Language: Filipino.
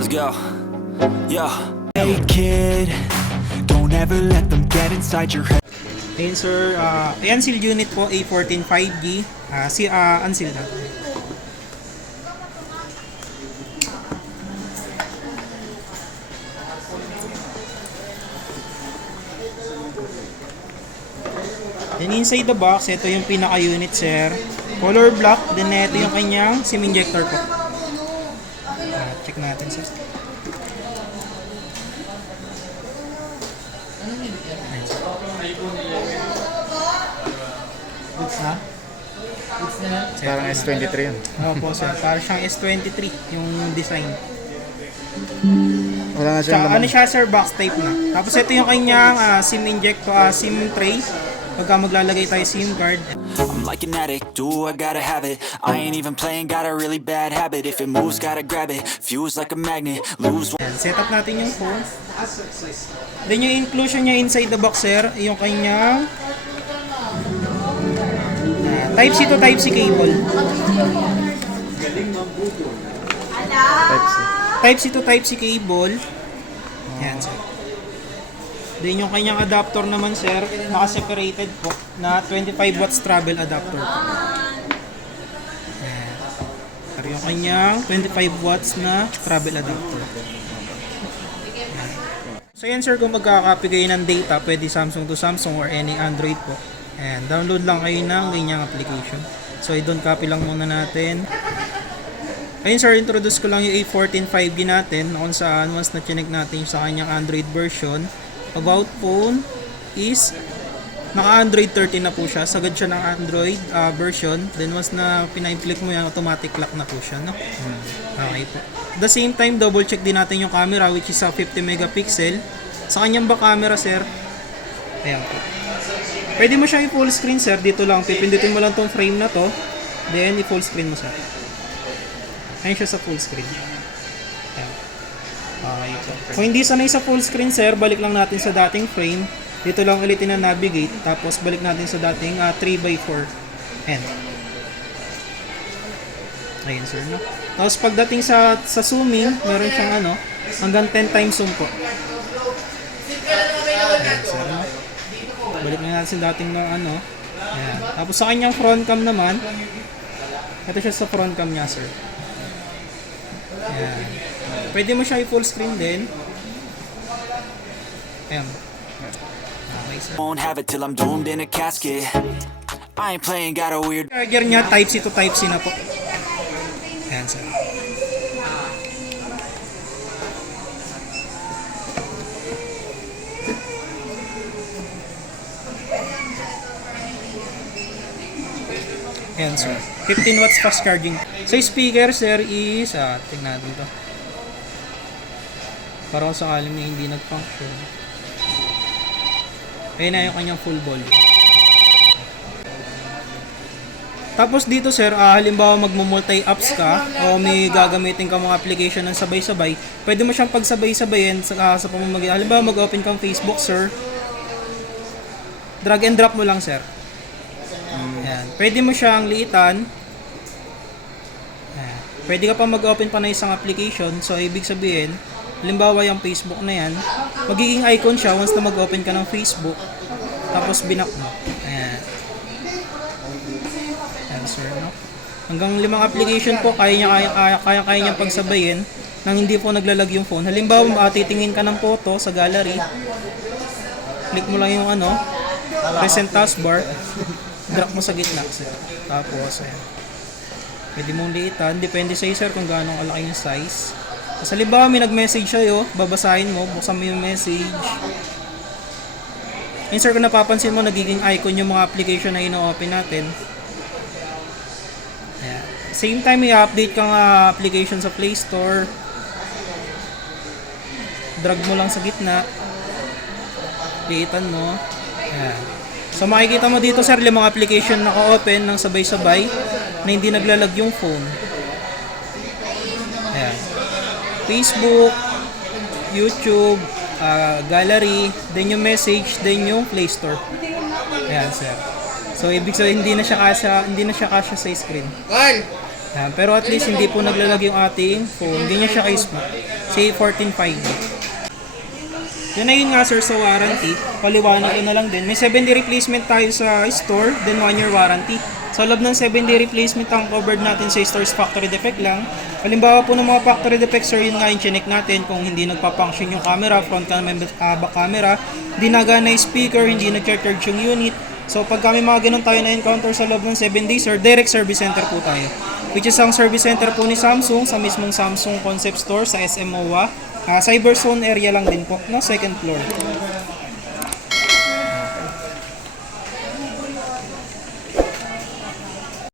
Let's go. Yo. Hey kid, don't ever let them get inside your head. Ayun sir, ayan seal unit po A14 5G, unseal na. Then inside the box, ito yung pinaka-unit sir. Color black, then ito yung kanyang SIM injector po. Check natin sir. Goods na? Parang S23 yun. Opo sir, parang siyang S23 yung design. Wala na siyang Ano laman. siya sir, box type na. Tapos ito yung kanyang SIM injector, SIM tray. Pagka maglalagay tayo SIM card. I'm like an addict, do I gotta have it. I ain't even playing, got a really bad habit. If it moves, gotta grab it. Fuse like a magnet, lose one. Ayan, set up natin yung phone. Then yung inclusion niya inside the box sir, yung kanyang Type-C to Type-C cable. Type-C. Type-C to Type-C cable. Ayan sir. Then yung kanyang adapter naman sir, naka-separated po na 25 watts travel adapter. Ayan. Pero yung kanyang 25 watts na travel adapter. Ayan. So yan sir, kung magkaka-copy kayo ng data, pwede Samsung to Samsung or any Android po. Ayan, download lang kayo ng ganyang application. So i-don't copy lang muna natin. Ayun sir, introduce ko lang yung A14 5G natin kung saan once na chinek natin sa kanyang Android version. About phone is naka-Android 13 na po siya. Sagad siya ng Android version. Then once na pina-click mo yan, automatic lock na po siya. No? Okay po. At the same time, double check din natin yung camera which is 50 megapixel. Sa kanyang back camera sir, ayan po. Pwede mo siyang i-full screen sir. Dito lang, pipindutin mo lang tong frame na to. Then i-full screen mo sir. Ayan siya sa full screen. Ayan. Okay po. Kung hindi sanay sa full screen sir, balik lang natin sa dating frame. Dito lang ulit na-navigate. Tapos balik natin sa dating 3x4. Ayan. Ayan sir, no? Tapos pagdating sa zooming, meron siyang hanggang 10 times zoom po. Ayan sir, no? Balik na natin sa dating Ayan. Tapos sa kanyang front cam naman, ito siya sa front cam niya sir. Ayan. Pwede mo siya i-full screen din. Ayan. Okay, sir. Won't have it till I'm doomed in a casket. I ain't playing, got a weird. Charger niya, Type-C to Type-C na po. Ayan, sir. Ayan, sir. 15 watts fast charging. So, speaker, sir, is... tingnan natin to. Parang sakaling na hindi nag-function. Ayan na yung kanyang full volume. Tapos dito, sir, halimbawa magmo-multi-apps ka o may gagamitin ka mga application ng sabay-sabay, pwede mo siyang pagsabay-sabayin sa pamamagitan. Halimbawa mag-open kang Facebook, sir. Drag and drop mo lang, sir. Ayan. Pwede mo siyang liitan. Ayan. Pwede ka pa mag-open pa na isang application. So, ibig sabihin, halimbawa yung Facebook na yan, magiging icon siya once na mag-open ka ng Facebook. Tapos binak mo. Ayan. Ayan, sir, no? Hanggang 5 application po, kaya niya pagsabayin nang hindi po naglalag yung phone. Halimbawa, titingin ka ng photo sa gallery. Click mo lang yung present taskbar. Drop mo sa gitna, sir. Tapos, ayan. Pwede mong liitan. Depende sa'yo, sir, kung gaano kalaki yung size. Tapos, halimbawa, may nag-message sa'yo, babasahin mo, buksan mo yung message. Yun, sir, kung napapansin mo, nagiging icon yung mga application na ino-open natin. Ayan. Same time, i-update kang application sa Play Store. Drag mo lang sa gitna. Liitan mo. Ayan. So makikita mo dito sir, 5 application na ka-open ng sabay-sabay na hindi naglalag yung phone. Ayan. Facebook, YouTube, gallery, then yung message, then yung Play Store. Ayan sir. So ibig sabihin hindi na siya kasya sa screen. Ayan, pero at least hindi po naglalag yung ating phone. Hindi niya siya kay-smooth. Say 14.5. Yun na yun nga sir sa warranty. Paliwanag ko na lang din. May 7-day replacement tayo sa store, then 1-year warranty. Sa loob ng 7-day replacement ang covered natin sa store's factory defect lang. Halimbawa po ng mga factory defects sir, yun nga yung chinek natin kung hindi nagpa-function yung camera, front camera, back camera, hindi nagana yung speaker, hindi nag-charge yung unit. So pag kami mga ganun tayo na-encounter sa loob ng 7 days sir, direct service center po tayo. Which is ang service center po ni Samsung sa mismong Samsung Concept Store sa SM MOA. Cyberzone area lang din po, no? Second floor.